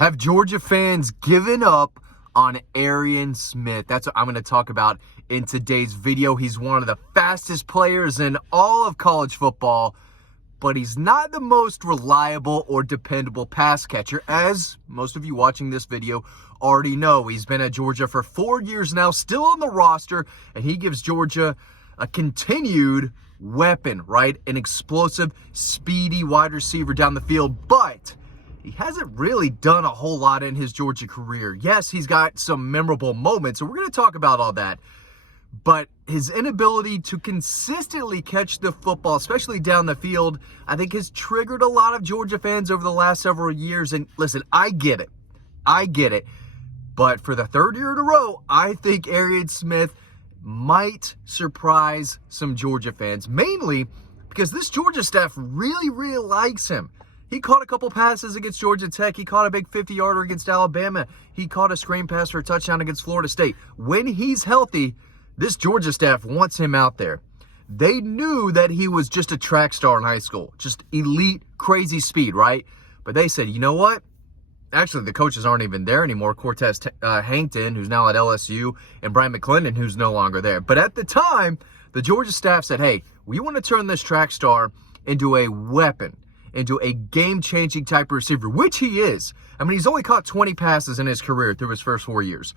Have Georgia fans given up on Arian Smith? That's what I'm going to talk about in today's video. He's one of the fastest players in all of college football, but he's not the most reliable or dependable pass catcher, as most of you watching this video already know. He's been at Georgia for 4 years now, still on the roster, and he gives Georgia a continued weapon, right? An explosive, speedy wide receiver down the field, but he hasn't really done a whole lot in his Georgia career. Yes, he's got some memorable moments, and we're going to talk about all that. But his inability to consistently catch the football, especially down the field, I think has triggered a lot of Georgia fans over the last several years. And listen, I get it. But for the third year in a row, I think Arian Smith might surprise some Georgia fans, mainly because this Georgia staff really likes him. He caught a couple passes against Georgia Tech. He caught a big 50-yarder against Alabama. He caught a screen pass for a touchdown against Florida State. When he's healthy, this Georgia staff wants him out there. They knew that he was just a track star in high school, just elite, crazy speed, right? But they said, you know what? Actually, the coaches aren't even there anymore. Cortez Hankton, who's now at LSU, and Brian McClendon, who's no longer there. But at the time, the Georgia staff said, hey, we want to turn this track star into a weapon, into a game-changing type of receiver, which he is. I mean, he's only caught 20 passes in his career through his first 4 years.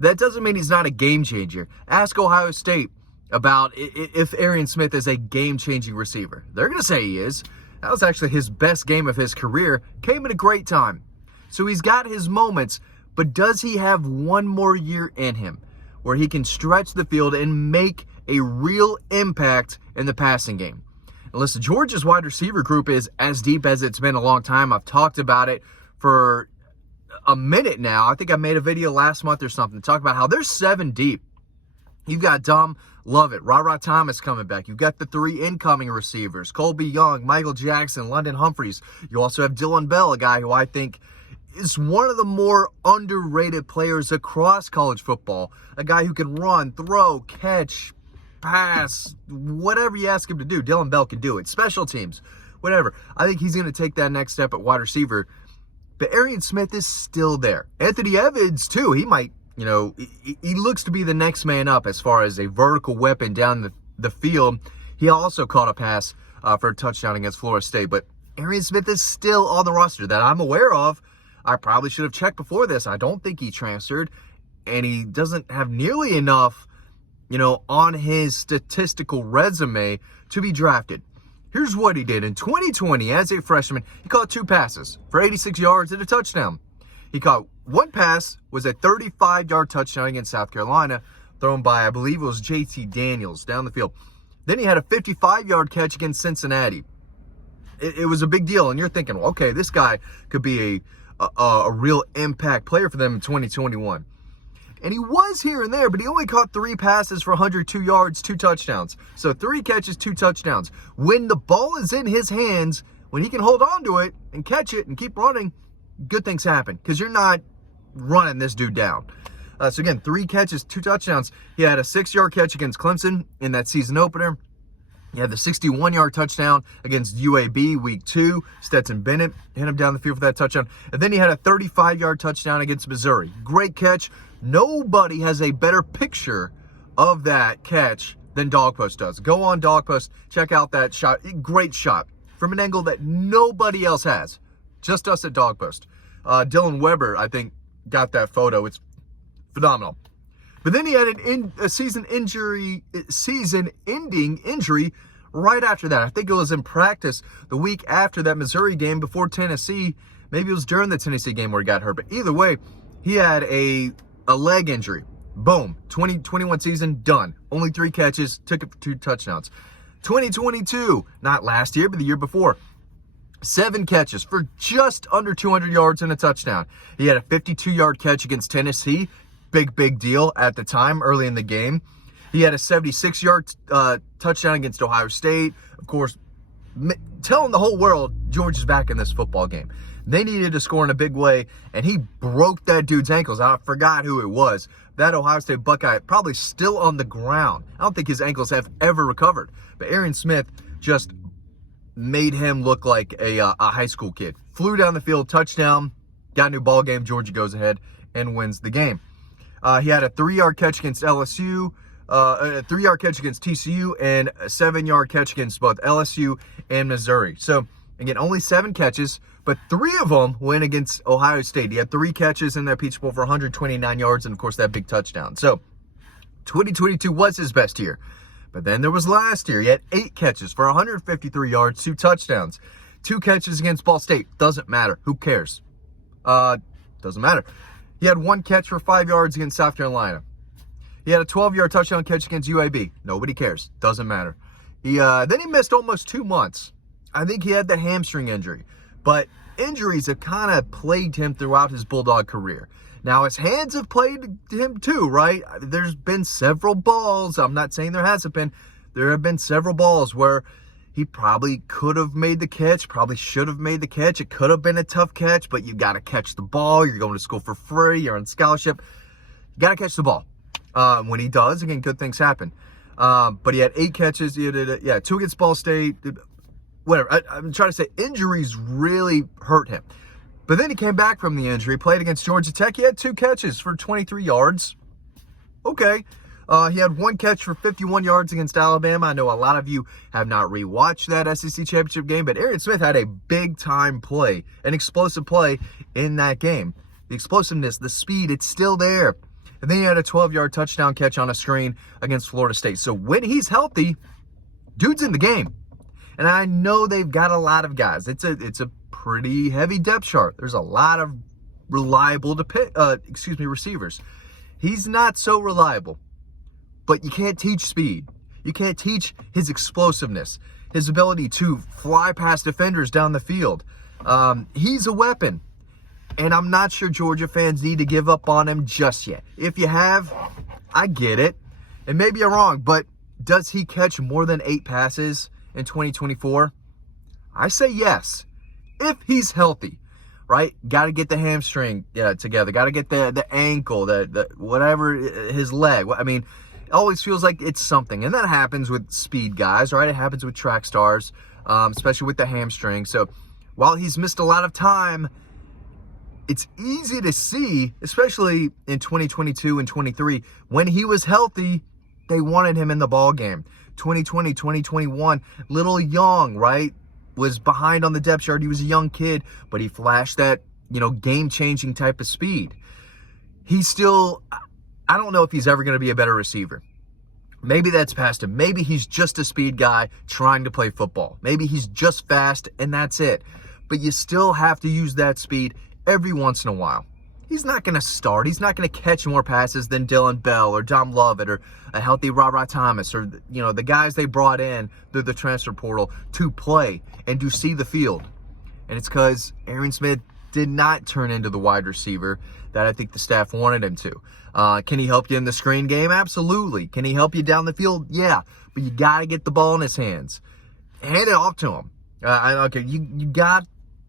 That doesn't mean he's not a game-changer. Ask Ohio State about if Arian Smith is a game-changing receiver. They're going to say he is. That was actually his best game of his career. Came at a great time. So he's got his moments, but does he have one more year in him where he can stretch the field and make a real impact in the passing game? And listen, Georgia's wide receiver group is as deep as it's been a long time. I've talked about it for a minute now. I think I made a video last month or something to talk about how they're 7 deep. You've got Dom Lovett, Ra Thomas coming back. You've got the 3 incoming receivers, Colby Young, Michael Jackson, London Humphreys. You also have Dylan Bell, a guy who I think is one of the more underrated players across college football. A guy who can run, throw, catch, pass, whatever you ask him to do. Dylan Bell can do it. Special teams, whatever. I think he's going to take that next step at wide receiver. But Arian Smith is still there. Anthony Evans, too. He might, he looks to be the next man up as far as a vertical weapon down the field. He also caught a pass for a touchdown against Florida State. But Arian Smith is still on the roster that I'm aware of. I probably should have checked before this. I don't think he transferred. And he doesn't have nearly enough, on his statistical resume to be drafted. Here's what he did. In 2020, as a freshman, he caught 2 passes for 86 yards and a touchdown. He caught 1 pass, was a 35-yard touchdown against South Carolina, thrown by, I believe it was JT Daniels down the field. Then he had a 55-yard catch against Cincinnati. It was a big deal, and you're thinking, well, okay, this guy could be a real impact player for them in 2021. And he was here and there, but he only caught 3 passes for 102 yards, 2 touchdowns. So 3 catches, 2 touchdowns. When the ball is in his hands, when he can hold on to it and catch it and keep running, good things happen because you're not running this dude down. So again, 3 catches, 2 touchdowns. He had a 6-yard catch against Clemson in that season opener. He had the 61-yard touchdown against UAB week 2. Stetson Bennett hit him down the field for that touchdown. And then he had a 35-yard touchdown against Missouri. Great catch. Nobody has a better picture of that catch than Dawg Post does. Go on Dawg Post, check out that shot. Great shot from an angle that nobody else has. Just us at Dawg Post. Dylan Weber, I think, got that photo. It's phenomenal. But then he had a season-ending injury right after that. I think it was in practice the week after that Missouri game before Tennessee. Maybe it was during the Tennessee game where he got hurt. But either way, he had a leg injury. Boom. 2021 season, done. Only 3 catches, took it for 2 touchdowns. 2022, not last year, but the year before. 7 catches for just under 200 yards and a touchdown. He had a 52-yard catch against Tennessee. Big deal at the time, early in the game. He had a 76-yard touchdown against Ohio State. Of course, telling the whole world Georgia's back in this football game. They needed to score in a big way, and he broke that dude's ankles. I forgot who it was. That Ohio State Buckeye probably still on the ground. I don't think his ankles have ever recovered. But Arian Smith just made him look like a high school kid. Flew down the field, touchdown, got a new ball game. Georgia goes ahead and wins the game. He had a 3-yard catch against LSU, a 3-yard catch against TCU, and a 7-yard catch against both LSU and Missouri. So, again, only 7 catches, but 3 of them went against Ohio State. He had 3 catches in that Peach Bowl for 129 yards and, of course, that big touchdown. So, 2022 was his best year. But then there was last year. He had 8 catches for 153 yards, 2 touchdowns. 2 catches against Ball State. Doesn't matter. Who cares? Doesn't matter. He had 1 catch for 5 yards against South Carolina. He had a 12-yard touchdown catch against UAB. Nobody cares. Doesn't matter. Then he missed almost 2 months. I think he had the hamstring injury. But injuries have kind of plagued him throughout his Bulldog career. Now, his hands have plagued him too, right? There's been several balls. I'm not saying there hasn't been. There have been several balls where he probably could have made the catch, probably should have made the catch. It could have been a tough catch, but you got to catch the ball. You're going to school for free. You're on scholarship. You got to catch the ball. When he does, again, good things happen. But he had 8 catches. He had 2 against Ball State. Whatever. I'm trying to say injuries really hurt him. But then he came back from the injury, played against Georgia Tech. He had 2 catches for 23 yards. Okay. He had 1 catch for 51 yards against Alabama. I know a lot of you have not rewatched that SEC championship game, but Arian Smith had a big-time play, an explosive play in that game. The explosiveness, the speed, it's still there. And then he had a 12-yard touchdown catch on a screen against Florida State. So when he's healthy, dude's in the game. And I know they've got a lot of guys. It's a pretty heavy depth chart. There's a lot of reliable receivers. He's not so reliable, but you can't teach speed. You can't teach his explosiveness, his ability to fly past defenders down the field. He's a weapon, and I'm not sure Georgia fans need to give up on him just yet. If you have, I get it, and maybe I'm wrong, but does he catch more than 8 passes in 2024? I say yes, if he's healthy, right? Got to get the hamstring together. Got to get the ankle, the whatever, his leg. I mean, it always feels like it's something. And that happens with speed guys, right? It happens with track stars, especially with the hamstring. So while he's missed a lot of time, it's easy to see, especially in 2022 and 23, when he was healthy, they wanted him in the ball game. 2020, 2021, little young, right? Was behind on the depth chart. He was a young kid, but he flashed that, game-changing type of speed. He's still, I don't know if he's ever going to be a better receiver. Maybe that's past him. Maybe he's just a speed guy trying to play football. Maybe he's just fast and that's it. But you still have to use that speed every once in a while. He's not going to start. He's not going to catch more passes than Dylan Bell or Dom Lovett or a healthy Ra Thomas or, the guys they brought in through the transfer portal to play and to see the field. And it's because Arian Smith did not turn into the wide receiver that I think the staff wanted him to. Can he help you in the screen game? Absolutely. Can he help you down the field? Yeah. But you got to get the ball in his hands. Hand it off to him.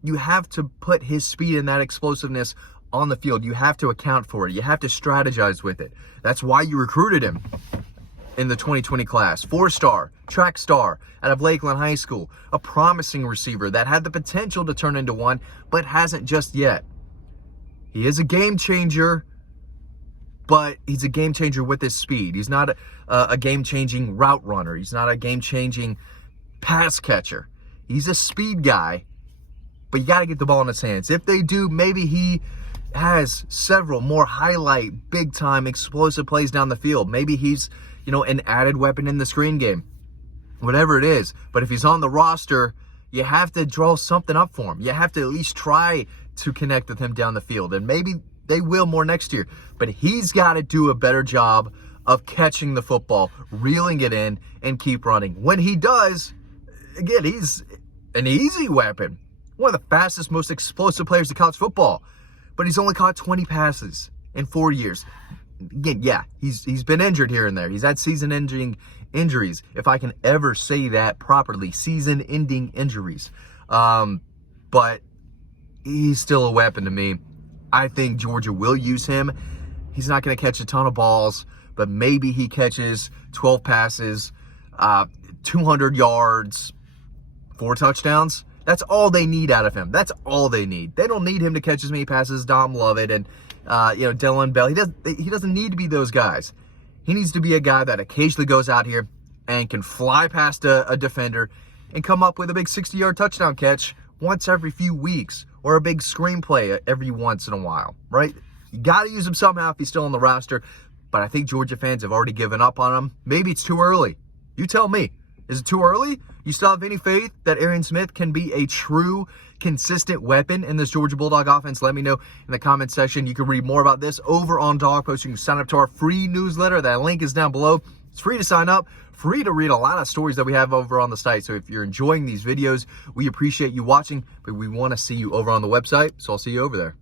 You have to put his speed and that explosiveness on the field. You have to account for it. You have to strategize with it. That's why you recruited him in the 2020 class. 4-star, track star out of Lakeland High School. A promising receiver that had the potential to turn into one, but hasn't just yet. He is a game changer, but he's a game changer with his speed. He's not a game-changing route runner. He's not a game-changing pass catcher. He's a speed guy, but you got to get the ball in his hands. If they do, maybe he has several more highlight, big-time, explosive plays down the field. Maybe he's, an added weapon in the screen game. Whatever it is. But if he's on the roster, you have to draw something up for him. You have to at least try to connect with him down the field. And maybe they will more next year. But he's got to do a better job of catching the football, reeling it in, and keep running. When he does, again, he's an easy weapon. One of the fastest, most explosive players in college football. But he's only caught 20 passes in 4 years. Again, yeah, he's been injured here and there. He's had season-ending injuries, if I can ever say that properly. Season-ending injuries. But he's still a weapon to me. I think Georgia will use him. He's not going to catch a ton of balls, but maybe he catches 12 passes, 200 yards, 4 touchdowns. That's all they need out of him. That's all they need. They don't need him to catch as many passes as Dom Lovett and Dylan Bell. He doesn't need to be those guys. He needs to be a guy that occasionally goes out here and can fly past a defender and come up with a big 60-yard touchdown catch once every few weeks, or a big screenplay every once in a while, right? You got to use him somehow if he's still on the roster, but I think Georgia fans have already given up on him. Maybe it's too early. You tell me. Is it too early? You still have any faith that Arian Smith can be a true, consistent weapon in this Georgia Bulldog offense? Let me know in the comment section. You can read more about this over on Dawg Post. You can sign up to our free newsletter. That link is down below. It's free to sign up, free to read a lot of stories that we have over on the site. So if you're enjoying these videos, we appreciate you watching, but we want to see you over on the website. So I'll see you over there.